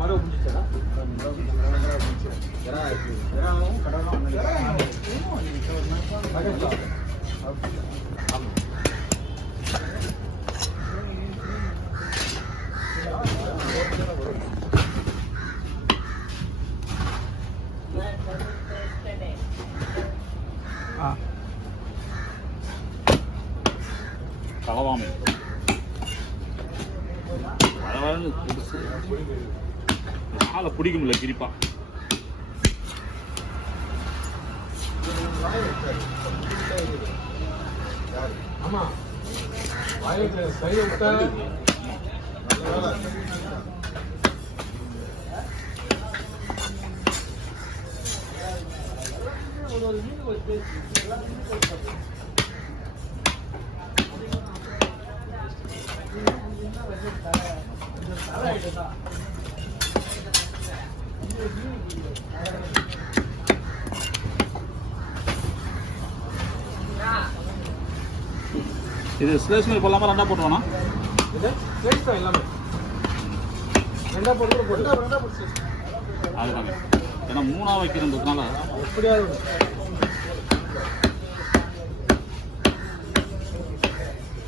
மரம் முடிஞ்சிச்சா களவாமை ஆளை பிடிக்க முடியல கிரிப்பா. ஆமா விட்டா இது ஸ்லேஷனரி போடலாமா ரெண்டா போட்டுவானா? இது ஸ்லேஷ் தான் எல்லாமே ரெண்டா போட்டு அதுதாங்க. ஏன்னா மூணா வைக்கிறதுனால எப்படியாவது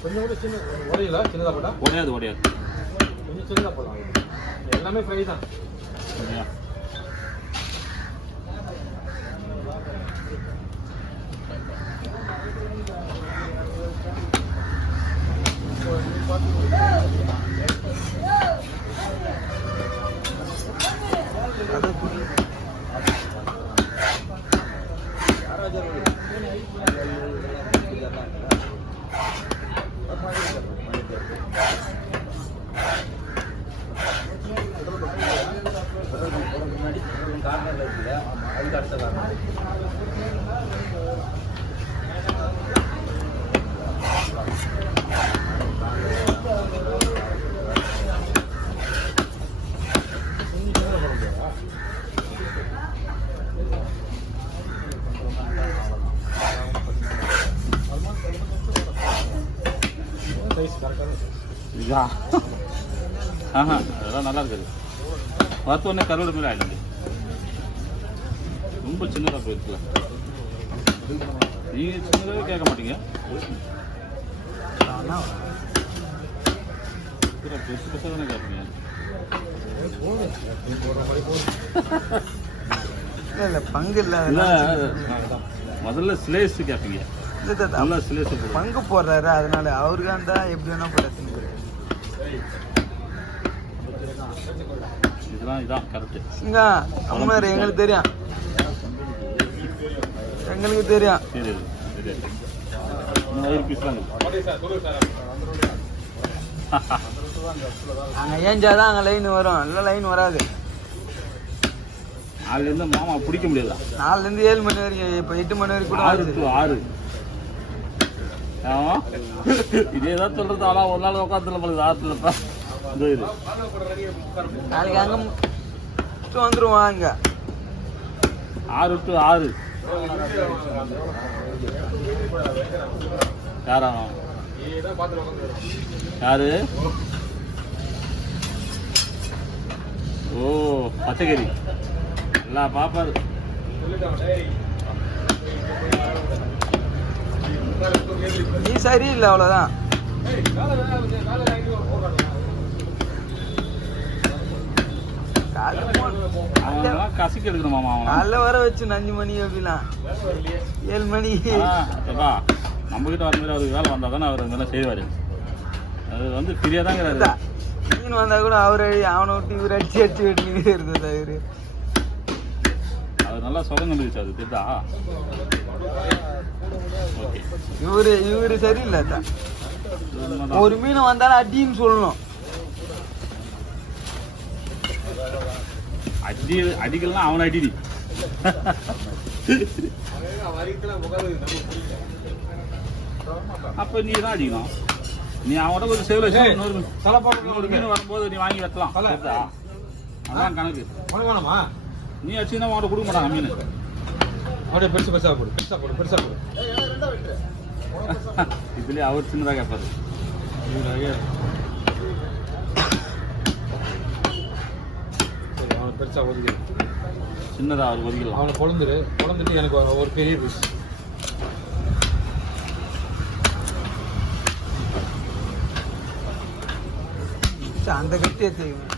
கொஞ்சம் கூட சின்ன உடையில சின்னதாக போட்டா உடையாது கொஞ்சம் சின்னதாக போடலாம். எல்லாமே ஃப்ரை தான். அதெல்லாம் நல்லா இருக்குது. பார்த்த உடனே கருவடை மாதிரி ஆயிடுது. ரொம்ப சின்னதாக போயிருக்குல்ல. நீங்க சின்னதாகவே கேட்க மாட்டீங்க. பெருசு பெருசாக தானே கேட்பீங்க. இல்லை பங்கு இல்லை. முதல்ல ஸ்லேஸ் கேட்பீங்க. நல்லா ஸ்லேஸ் பங்கு போடுறாரு, அதனால அவருக்கு இருந்தா எப்படி வேணா போடுறது. இதான் கரெக்ட். எங்களுக்கு தெரியும், எங்களுக்கு தெரியும். அங்கே ஏஞ்சாதான் அங்கே லைன் வரும், இல்லை லைன் வராது. 4லேருந்து மாமா பிடிக்க முடியாதா? 4லேருந்து 7 மணி வரைக்கும். இப்போ 8 மணி வரைக்கும் கூட 6 to 6. ஆமா இதேதான் சொல்றது. ஆனால் ஒரு நாள் உட்காந்துல போல ஆற்றுலப்பா. நாளைக்கு அங்கே வந்துருவான். அங்கே 6 to 6. யாரா யாரு? ஓ பச்சைக்கறி எல்லாம் பாப்பாரு. நீ சரியில்லை, அவ்வளோதான். கசிக்கு எடுக்கணுமாமா? காலைல வர வச்சு 5 மணி அப்படிலாம் 7 மணி. நம்ம கிட்ட வர மாதிரி அவருக்கு வேலை வந்தா தானே அவர் இதெல்லாம் செய்வாரு. அது வந்து ஃப்ரீயா தாங்கிறாரு. மீன் வந்தா கூட அவனை விட்டு இவர் அடிச்சு வெட்டினே இருந்தது. அது நல்லா சுகம் கண்டுச்சு. அது தெரிதா? இவரு சரியில்லை. ஒரு மீன் வந்தாலும் அடின்னு சொல்லணும். அடிக்கலாம் அவனை அடி. அப்ப நீ தான் அடிக்கணும். நீ அவனோட ஒரு சேவல இன்னொரு மீன் வரும்போது நீ வாங்கி வெட்டலாம். அதான் கணக்கு. நீ அடிச்சுன்னா அவன்கிட்ட கொடுக்க மாட்டாங்க மீன். அப்படியே பெருசு பெருசா போடு, பெருசா போடு, பெருசா போடு. இதுலயே அவர் சின்னதாக கேட்பாரு. அவனை பெருசாக ஒதுக்கி சின்னதாக அவர் ஒதுக்கலாம். அவனை பொழந்துட்டு எனக்கு ஒரு பெரிய பீஸ். அந்த கட்டியே செய்வேன்.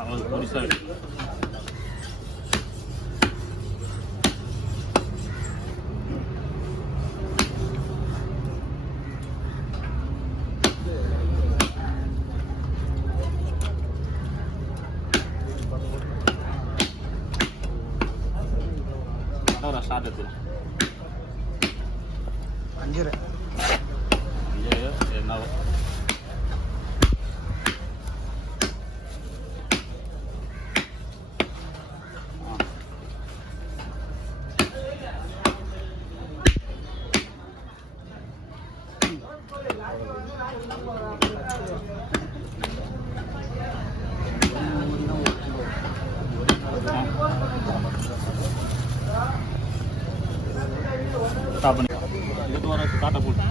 அவர் பெருசாக ஸ்டார்ட் எடுத்துக்கலாம். 5 என்ன ஸ்டாப் பண்ணி இது வர காட்ட போட்டு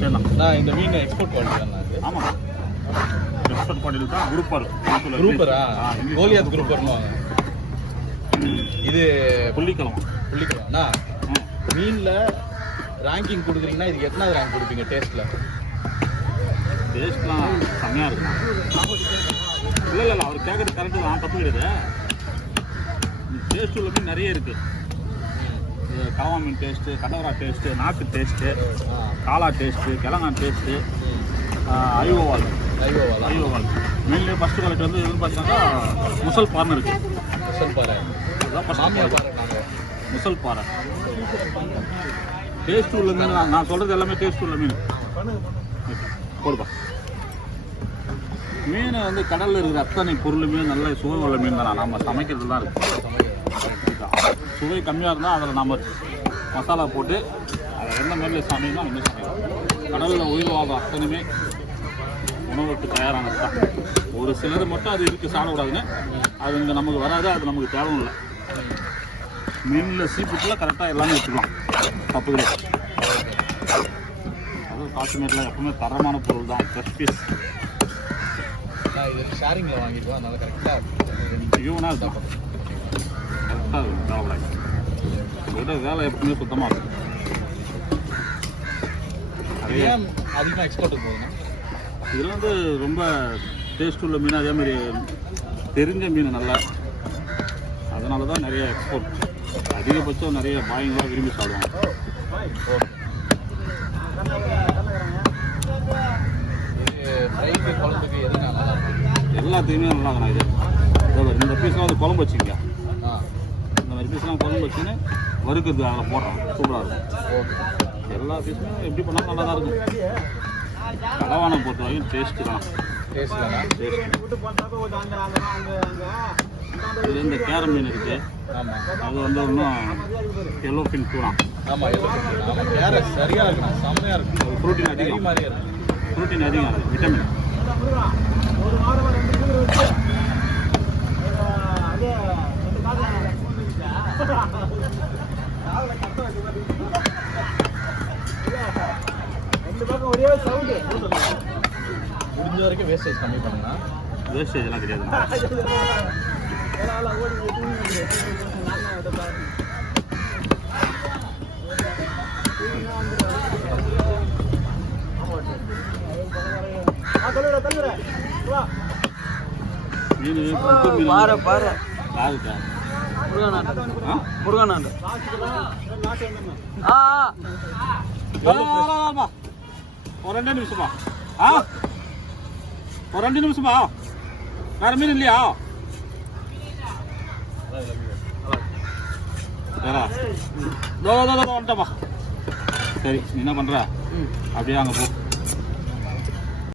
சரிண்ணா. நான் இந்த மீன் எக்ஸ்போர்ட் குவாலிட்டி. ஆமாம், எக்ஸ்போர்ட் குவாலிட்டி தான். குரூப்பரா கோலியாத் குரூப்பர்னு. இது புள்ளிக்கிழமண்ணா. மீனில் ரேங்கிங் கொடுக்குறீங்கன்னா இதுக்கு எத்தனாவது ரேங்க் கொடுப்பீங்க டேஸ்ட்டில்? டேஸ்ட்லாம் கம்மியாக இருக்குண்ணா. இல்லை அவர் கேட்குறது கரெக்டு தான், தப்பு கிடையாது. டேஸ்ட் உள்ள மீன் நிறைய இருக்குது. கலவா மீன் டேஸ்ட்டு, கடவரா டேஸ்ட்டு, நாக்கு டேஸ்ட்டு, காலா டேஸ்ட்டு, கிழங்கா டேஸ்ட்டு, ஐவோவால் மீன்லேயே ஃபஸ்ட்டு குவாலிட்டி வந்து எதுன்னு பார்த்தீங்கன்னா முசல் பாறைன்னு இருக்குது. முசல் பாறை அதுதான் ஃபஸ்ட் முசல் பாறை. டேஸ்ட் உள்ள மீன் நான் சொல்கிறது எல்லாமே டேஸ்ட் உள்ள மீன். போடுப்பா. மீன் வந்து கடலில் இருக்கிற அத்தனை பொருளுமே நல்ல சுவை உள்ள மீன் தானே. நம்ம சமைக்கிறது தான் இருக்குது. சுவை கம்மியாக இருந்தால் அதில் நம்ம மசாலா போட்டு அதை எந்த மாதிரில சமைக்கணும் அந்த மாதிரி சமைக்கணும். கடலில் உயிர் வாழ்ற அத்தனையுமே உணவுக்கு தயாரானது தான். ஒரு சிலது மட்டும் அது இருக்குது சாப்பிடக்கூடாதுன்னு, அது இங்கே நமக்கு வராது, அது நமக்கு தேவையும் இல்லை. மீனில் சீஃபுட்டில் கரெக்டாக எல்லாமே வச்சுக்கலாம், தப்பு கிடையாது. அதுவும் காஷ்மீரில் எப்பவுமே தரமான பொருள் தான், ஃப்ரெஷ் பீஸ். இது ஷேரிங்கில் வாங்கிடுவோம், அதனால் கரெக்டாக ஈவனாக இருக்கும், கரெக்டாக இருக்கும், தேவைப்படாது. இதோட வேலை எப்பவுமே சுத்தமாக இருக்கும். நிறைய அதிகமாக எக்ஸ்போர்ட்டுக்கு போகுதுண்ணா. இதில் வந்து ரொம்ப டேஸ்ட் உள்ள மீன், அதேமாதிரி தெரிஞ்ச மீன் நல்லா, அதனால தான் நிறைய எக்ஸ்போர்ட். அதிகபட்சம் நிறைய பாயிங்களாக விரும்பி சாப்பிடுவாங்க. எல்லாத்தையுமே நல்லா இருக்கும். இது இந்த பீஸ்லாம் வந்து குழம்பு வச்சுங்க, இந்த மாதிரி பீஸ்லாம் குழம்பு வச்சுன்னு வறுக்கிறது அதில் போடுறோம், சூப்பராக இருக்கும். எல்லா பீஸுமே எப்படி பண்ணாலும் நல்லா தான் இருக்கும். கடவானம் பொறுத்த வரைக்கும் டேஸ்ட்டு தான். இது இந்த கேரம் மீன் இருக்குது. அது வந்து இன்னும் எல்லோ ஃபின் டூனா. சரியாக இருக்கும், செம்மையாக இருக்கும். ப்ரோட்டீன் அதிகம், ப்ரோட்டீன் அதிகம், அது விட்டமின். முடிஞ்ச வரைக்கும் வேஸ்டேஜ் கம்மி பண்ணுங்க. வேஸ்டேஜ் எல்லாம் கிடையாது. பாறை பாறை யாருக்கா? முருகனாண்டு. ஒரு 2 நிமிஷமா, ஒரு 2 நிமிஷமா, வேற மீன் இல்லையா? வந்துட்டப்பா. சரி, நீ என்ன பண்ற? அப்படியே அங்கே போ.